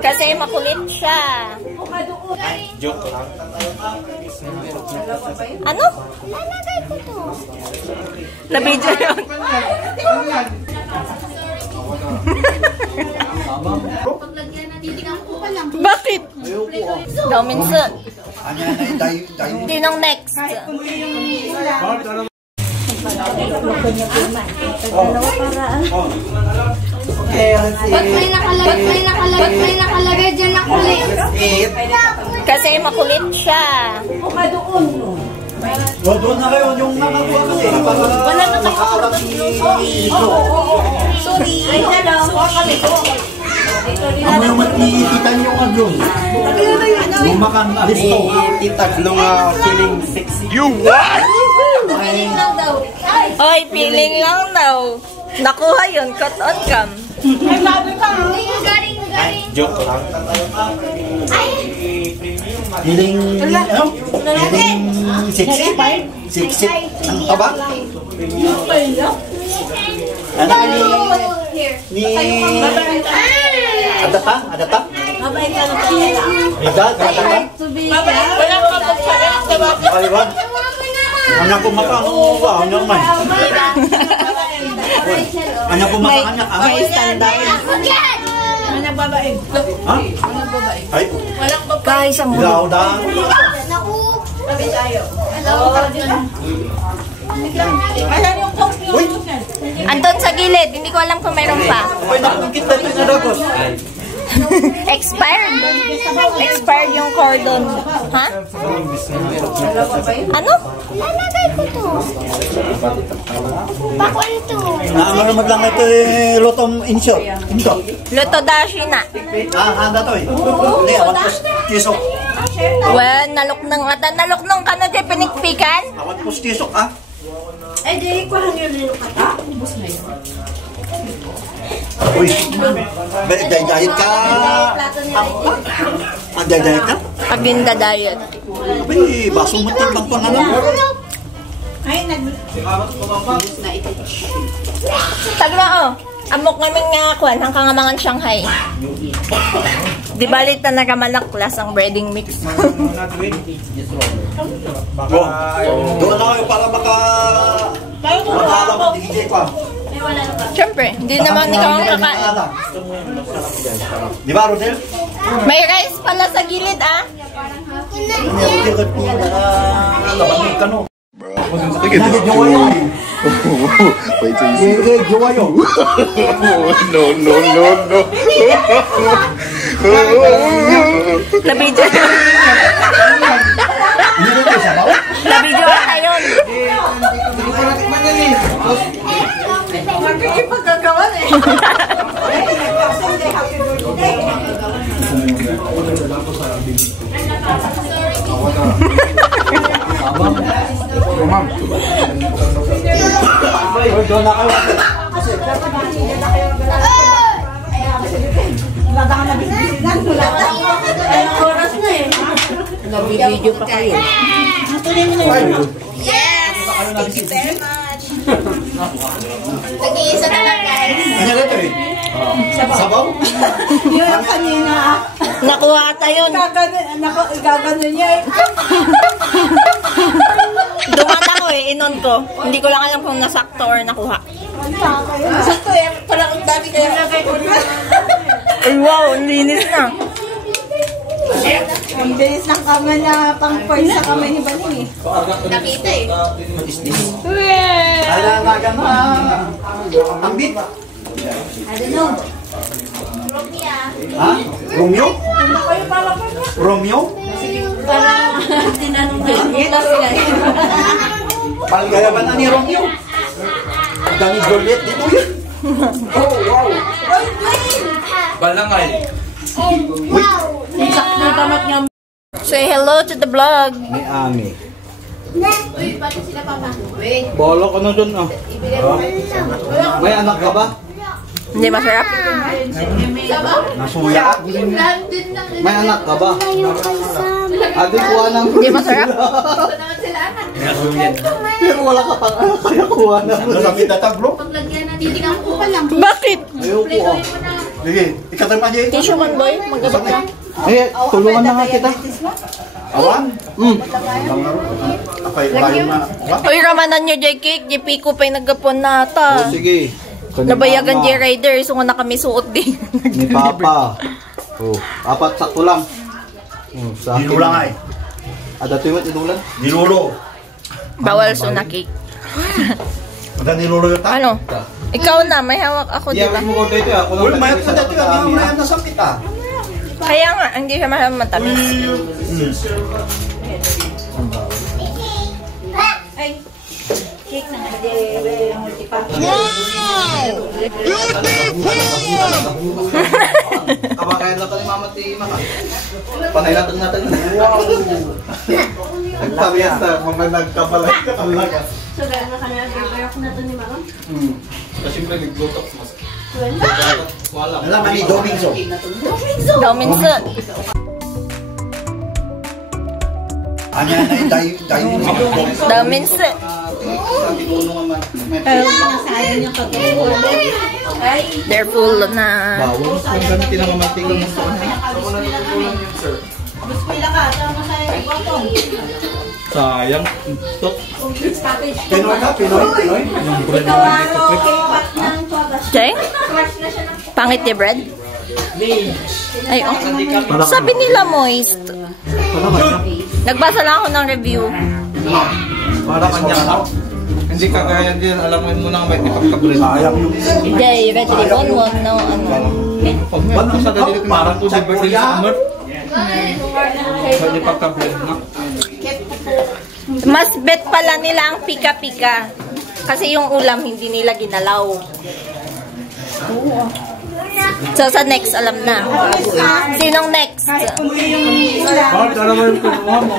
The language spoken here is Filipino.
Kasi makulit siya. Joke lang. Ano? Nalagay ko to. Na-video yun. Bakit? Daw minsan. Tinong next. Ba't may nakalagay dyan na kulit? Kasi makulit siya. Doon na kayo yung nakakuha kasi. Wala na nakaalam ni Sorry. Ay, hello. Ano yung matititan yung agyon? Yung makang alisto. Titaglong feeling sexy. You what? Feeling lang daw. Oy, feeling lang daw. Nakuha yun, cut on cam. Galing. Joke lang. Feeling, ano? Feeling sexy? Sexy? Ang taba? Anak ni Adata? Adata? Adata? Walang kapagpalit sa bakit. Aywan. Anak ko makano ba? Ano man? Anak ko makanya ka? May standard. Anak babae. Ha? Anak babae. Ay? Walang babae. Kahit isang Ilaw da? Naku. Sabi tayo. Hello. Ayan yung computer. Andun sa gilid, hindi ko alam kung mayroon pa. Ay, nakikit na ito na dagos. Expired. Expired yung cordon. Ha? Ano? Nalagay ko to. Bako ano to? Ano naman lang ito lotong insure. Ito. Luto dashi na. Handa to eh. Hindi, awan po tisok. Well, naluknong ka na dyan pinikpikan? Awan po tisok ah. Eh, di ko hanggang nilo ka ta. Ubus na yun. Uy, diet ka. Diet ka? Pag ginda diet. Abay, baso mo timbang pa nga lang. Ay, Tagma oh. Amok namin nga kwan, hanggang nga mga Shanghai. Di balit na nakamalaklas ang breading mix. Doon na kayo para makaalam ang DJ pa. Siyempre, hindi naman ikaw ang kakain. Di ba, Rodel? May rice pala sa gilid ah. Wait till you see it. No. Nabidyo. Nabidyo ka yun. pagkagawan eh. Ma'am. Doon na kayo. Oras na eh. Nabibidyo pa kayo. Yes! Thank you very much. Nag-iisa na lang guys. Ano ito eh? Sabaw? Yung kanina. Nakuha tayo. Gagano niya eh. Dumat ako eh, inon ko. Hindi ko lang alam kung nasakto or nakuha. Sakto eh. Parang ang dami kayo. Ay wow, ang linis na. Ang bilis ng kamay na pang-point sa kamay ni Baling eh. Nakita eh. Alalaga na. Ang beat. I don't know. Ha? Romeo? Romeo? Parang tinanong na yun. Palgayaban na ni Romeo. Ang dami Juliet dito yun. Oh, wow. Balangay. Sakto damat nga. Say hello to the vlog. May ami. Uy, pati sila papa. Wait. Bolo ka na dun ah. May anak ka ba? Hindi masarap. Nasuya ka? May anak ka ba? Ate kuha ng... Hindi masarap. Pero wala ka pang anak kaya kuha ng... Nasakit na taglo? Paglagyan na, titignan ko pa lang. Bakit? Ayoko ah. Sige, ikatay pa dito. Tissue man, boy. Magagat ka. Eh, tulungan na nga kita. Awan? Apay, bayo na. Uy, ramanan nyo, Jay Cake. Jay Pico pa'y nagapon na ta. Sige. Nabayagan Jay Rider. So, na kami suot din. Ni Papa. Oh, apat sakto lang. Sa akin. Dinulang ay. Ada tuwit inulan. Dinulo. Bawal so na cake. Mata nilulo yung ta? Ano? Ikaw na, may hawak ako, di ba? Iyan mo ko dito ako. Uy, mayat sa dati ka. Mayat na sakit ah. Kaya nga, hindi siya masyadong matamis. Kabakayan lang ni Mama Ti Maka. Panay natin. Wow. Nagpabias na, mga nagkabalay ka talaga. So, gano'n na kanya, ako na to ni Mama? Kasi siyempre nag-glotox mas. Wala. Alam ka ni Domingo. Dominson. Anya na yung dayo mo. Dominson. Sabi ko nung naman. Nasayang niyang pagkakuha. Ay, They're full na. Bawal. Ang ganun tinakamating lang gusto ko na. Ako na tutulong yun, sir. pila ka, tama sa bottom. Sayang. Tok. Pinoy ka? Pinoy? Ikaw ano, K-pop ng pabas. Jay? Pangit yung bread? Ay, oh. Sabi nila moist. Nagbasa lang ako ng review. Para kanya ka. Hindi ka kaya din, alamin mo na may ipagkabrin. Sayang yung... Jay, red ribbon, one, no, ano. Ba't sa dali ko parang to the birthday summer? Pwede pagkabrin na. Mas bet pala nila ang pika-pika. Kasi yung ulam hindi nila ginalaw. So sa next, alam na. Sinong next? Bakit alam mo yung kinuha mo?